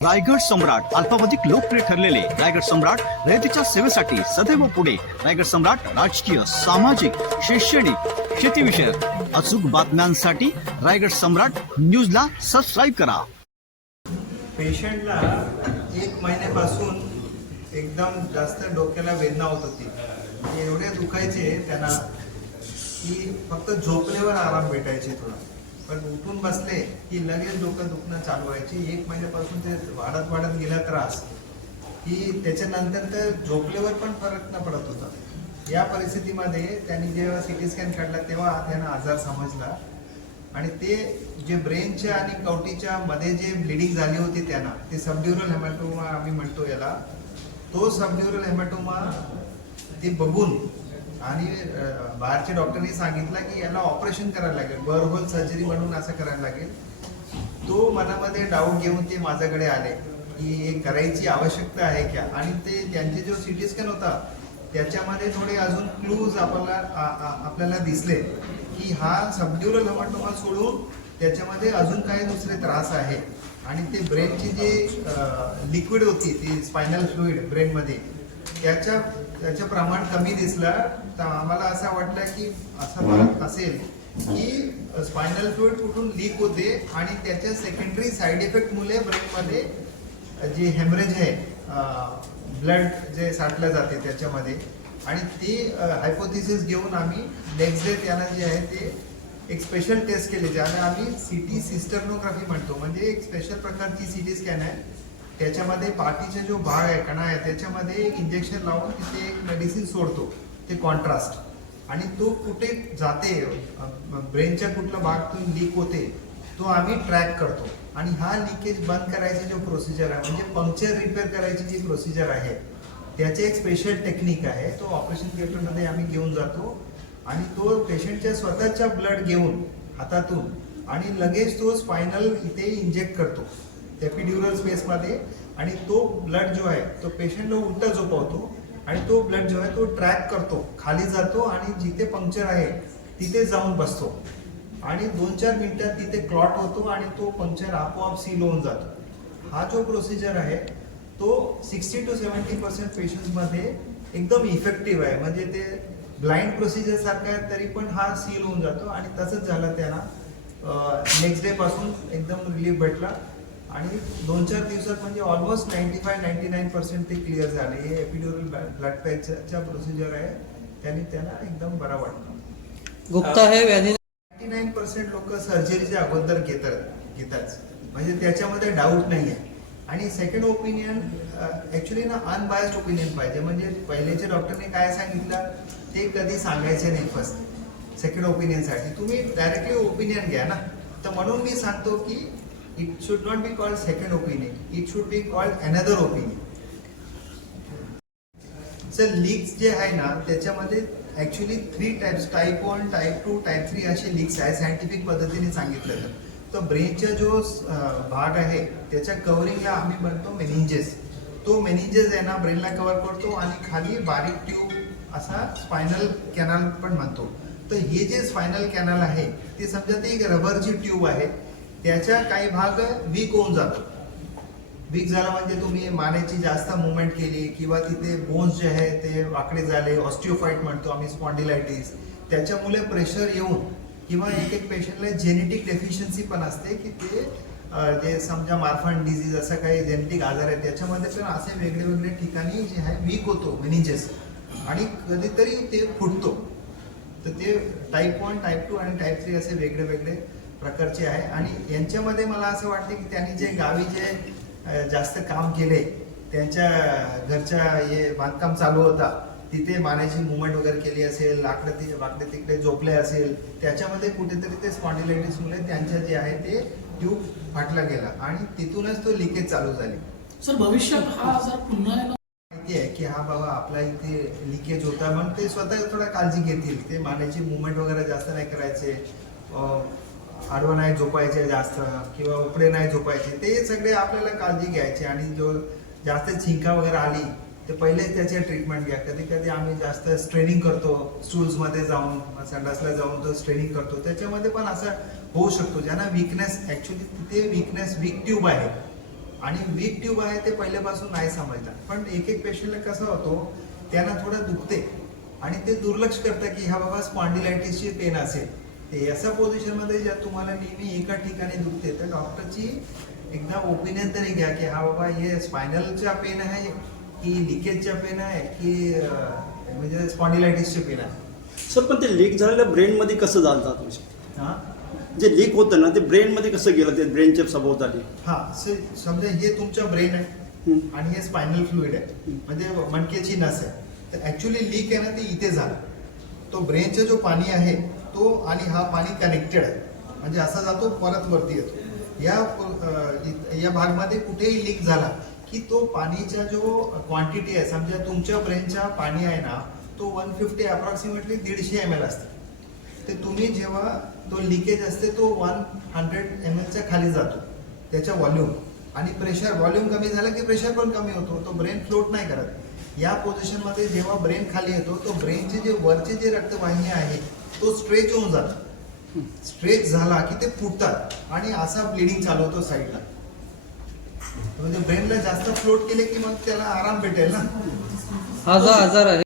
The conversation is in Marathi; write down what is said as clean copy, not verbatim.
रायगड सम्राट अल्पावधिक लोकप्रिय ठरलेले रायगड सम्राट रयतेच्या सेवेसाठी सदैव पुढे. रायगड सम्राट राजकीय, सामाजिक, शैक्षणिक, शेतीविषयक अचूक बातम्यांसाठी रायगड सम्राट न्यूजला सबस्क्राईब करा. पेशंटला 1 महिन्यापासून एकदम जास्त डोक्याला वेदना होत होती. एवढे दुखायचे त्यांना की फक्त झोपल्यावर आराम भेटायचे थोडा, पण उठून बसले की लगेच डोकं दुखणं चालू व्हायची. 1 महिन्यापासून ते वाढत गेला त्रास की त्याच्यानंतर तर झोपल्यावर पण फरक न पडत होता. या परिस्थितीमध्ये त्यांनी जेव्हा सिटी स्कॅन काढला तेव्हा त्यांना आजार समजला आणि ते जे ब्रेनच्या आणि कवटीच्या मध्ये जे ब्लिडिंग झाली होती त्यांना, ते सबड्युरल हेमॅटोमा आम्ही म्हणतो याला, तो सबड्युरल हेमॅटोमा ते बघून आणि बाहेरच्या डॉक्टरनी सांगितलं की याला ऑपरेशन करायला लागेल, बरहोल सर्जरी म्हणून असं करायला लागेल. तो मनामध्ये डाऊट घेऊन ते माझ्याकडे आले की हे करायची आवश्यकता आहे का. आणि ते त्यांचे जो सिटी स्कॅन होता त्याच्यामध्ये थोडे अजून क्लूज आपल्याला दिसले की हा सबड्युरल हेमॅटोमा सोडून त्याच्यामध्ये अजून काही दुसरे त्रास आहे. आणि ते ब्रेनची जे लिक्विड होती ती स्पायनल फ्लुइड ब्रेनमध्ये त्याचं प्रमाण कमी दिसलं. तर आम्हाला असं वाटलं की असं असेल की स्पायनल फ्लुइड कुठून लीक होते आणि त्याच्या सेकंडरी साईड इफेक्टमुळे ब्रेनमध्ये जे हेमरेज आहे, ब्लड जे साठलं जाते त्याच्यामध्ये, आणि ती हायपोथिसिस घेऊन आम्ही नेक्स्ट डे त्यांना जे आहे ते एक स्पेशल टेस्ट केले ज्याला आम्ही सिटी सिस्टर्नोग्राफी म्हणतो. म्हणजे एक स्पेशल प्रकारची सिटी स्कॅन आहे. त्याच्यामध्ये पाठीचा जो भाग आहे, कणा आहे, त्याच्यामध्ये एक इंजेक्शन लावून तिथे एक मेडिसिन सोडतो, ते कॉन्ट्रास्ट, आणि तो कुठे जाते, ब्रेनच्या कुठला भाग लीक होते तो आम्ही ट्रॅक करतो. आणि हा लिकेज बंद करायची जो प्रोसिजर आहे, म्हणजे पंक्चर रिपेअर करायची जी प्रोसिजर आहे, त्याचे एक स्पेशल टेक्निक आहे. तो ऑपरेशन थिएटरमध्ये आम्ही घेऊन जातो आणि तो पेशंटच्या स्वतःच्या ब्लड घेऊन हातातून आणि लगेच तो स्पायनल इथे इंजेक्ट करतो एपिड्युरल स्पेसमध्ये. आणि तो ब्लड जो आहे तो पेशंटला उलटा झोपवतो आणि तो ब्लड जो आहे तो ट्रॅक करतो, खाली जातो आणि जिथे पंक्चर आहे तिथे जाऊन बसतो आणि 2-4 मिनिटात तिथे क्लॉट होतो आणि तो पंक्चर आपोआप सील होऊन जातो. हा जो प्रोसिजर आहे तो 60 to 70% पेशंट्समध्ये एकदम इफेक्टिव्ह आहे. म्हणजे ते ब्लाइंड प्रोसिजर सारखं आहे तरी पण हा सील होऊन जातो. आणि तसंच झालं त्यांना. नेक्स्ट डे पासून एकदम रिलीफ भेटला आणि 2-4 दिवसात म्हणजे ऑलमोस्ट 95-99% ते क्लिअर झाले. हे एपिड्युरल ब्लड पॅचच्या प्रोसिजर आहे, त्यांना एकदम बरा वाटतो. गुप्ता हे व्याधी 99% लोक सर्जरीच्या अगोदर घेतात, म्हणजे त्याच्यामध्ये डाऊट नाही आहे. आणि सेकंड ओपिनियन ऍक्च्युली ना अनबायस्ड ओपिनियन पाहिजे. म्हणजे पहिलेच्या डॉक्टरने काय सांगितलं ते कधी सांगायचे नाही. फर्स्ट सेकंड ओपिनियनसाठी तुम्ही डायरेक्टली ओपिनियन घ्या ना. तर म्हणून मी सांगतो की it should not be called second opinion, it should be called another opinion. Sir leaks जे आहे ना त्याच्यामध्ये actually 3 types, type 1, type 2, type 3 असे लीक्स आहे सायंटिफिक पद्धतीने सांगितलं तर ब्रेनचा जो भाग आहे त्याच्या कव्हरिंगला आम्ही म्हणतो मेनिंजेस. तो मेनिंजेस आहे ना ब्रेनला कव्हर करतो आणि खाली बारीक ट्यूब असा स्पायनल कॅनल पण म्हणतो. तर हे जे स्पायनल कॅनल आहे ते समजा ते एक रबरची ट्यूब आहे, त्याच्या काही भाग वीक होऊन जातो. वीक झाला म्हणजे तुम्ही मानेची जास्त मुवमेंट केली किंवा तिथे बोन्स जे आहे ते वाकडे झाले, ऑस्टिओफाईट म्हणतो आम्ही, स्पॉन्डिलायटिस, त्याच्यामुळे प्रेशर येऊन किंवा एक पेशंटला जेनेटिक डेफिशियन्सी पण असते की ते जे समजा मार्फन डिझीज असा काही जेनेटिक आजार आहे त्याच्यामध्ये पण असे वेगळे ठिकाणी जे आहे वीक होतो मेनिंजेस आणि कधीतरी ते फुटतो. तर ते टाईप 1, टाईप 2 आणि टाईप 3 असे वेगळे प्रकारचे आहे. आणि यांच्यामध्ये मला असं वाटते की त्यांनी जे गावी जे जास्त काम केले, त्यांच्या घरच्या हे बांधकाम चालू होता तिथे मानेची मुवमेंट वगैरे केली असेल, वाकडे तिकडे झोपले असेल, त्याच्यामध्ये कुठेतरी ते स्पॉन्डिलायटिसमुळे त्यांच्या जे आहे ते ट्यूब फाटला गेला आणि तिथूनच तो लिकेज चालू झाली. सर भविष्यात हा आजार पुन्हा माहिती आहे की हा बाबा आपला इथे लिकेज होता, मग ते स्वतः थोडा काळजी घेतील. ते मानेची मुवमेंट वगैरे जास्त नाही करायचे, आडवं नाही झोपायचे जास्त किंवा उपडे नाही झोपायचे, ते सगळे आपल्याला काळजी घ्यायची. आणि जो जास्त छिंका वगैरे आली तर पहिलेच त्याचे ट्रीटमेंट घ्या. कधी आम्ही जास्त स्ट्रेनिंग करतो, स्टूल्समध्ये जाऊन संडासला जाऊन तो स्ट्रेनिंग करतो, त्याच्यामध्ये पण असं होऊ शकतो. ज्यांना विकनेस, ऍक्च्युली तिथे विकनेस, वीक ट्यूब आहे आणि वीक ट्यूब आहे ते पहिल्यापासून नाही समजतात. पण एक एक पेशंटला कसं होतो, त्यांना थोडं दुखते आणि ते दुर्लक्ष करतात की हा बाबा स्पॉन्डिलायटिसची पेन असेल. ते अशा पोझिशनमध्ये जर तुम्हाला नेहमी एका ठिकाणी दुखते तर डॉक्टरची एकदा ओपिनियन तरी घ्या की हा बाबा हे स्पायनलच्या पेन आहे की लिकेजच्या पेन आहे की म्हणजे स्पॉन्डिलायटिसचे पेन आहे. सर पण ते लीक झालेलं ब्रेनमध्ये कसं जातात हा जे लीक होतं ना ते ब्रेनमध्ये कसं गेलं ते ब्रेनच्या सभोवताली? हा समजा हे तुमचं ब्रेन आहे आणि हे स्पायनल फ्लुइड आहे म्हणजे मणक्याची नस आहे. तर ऍक्च्युली लीक आहे ना ते इथे झालं. तो ब्रेनचा जो पाणी आहे तो आणि हा पाणी कनेक्टेड आहे म्हणजे असा जातो परत वरती येतो. या भागमध्ये कुठेही लीक झाला की तो पाणीचा जो क्वांटिटी आहे समजा तुमच्या ब्रेनचा पाणी आहे ना तो 150 अप्रॉक्सिमेटली 150 ml असते. ते तुम्ही जेव्हा तो लिकेज असते तो 100 ml च्या खाली जातो त्याच्या व्हॉल्यूम आणि प्रेशर व्हॉल्यूम कमी झालं की प्रेशर पण कमी होतो. तो ब्रेन फ्लोट नाही करत. या पोझिशनमध्ये जेव्हा ब्रेन खाली येतो तो ब्रेनचे जे वरचे जे रक्तवाहिनी आहे तो स्ट्रेच होऊन जातो. स्ट्रेच झाला की ते फुटतात आणि असा ब्लिडिंग चालू होतो साईडला. म्हणजे ब्रेनला जास्त फ्लोट केले की मग त्याला आराम भेटेल ना. हा जो आजार आहे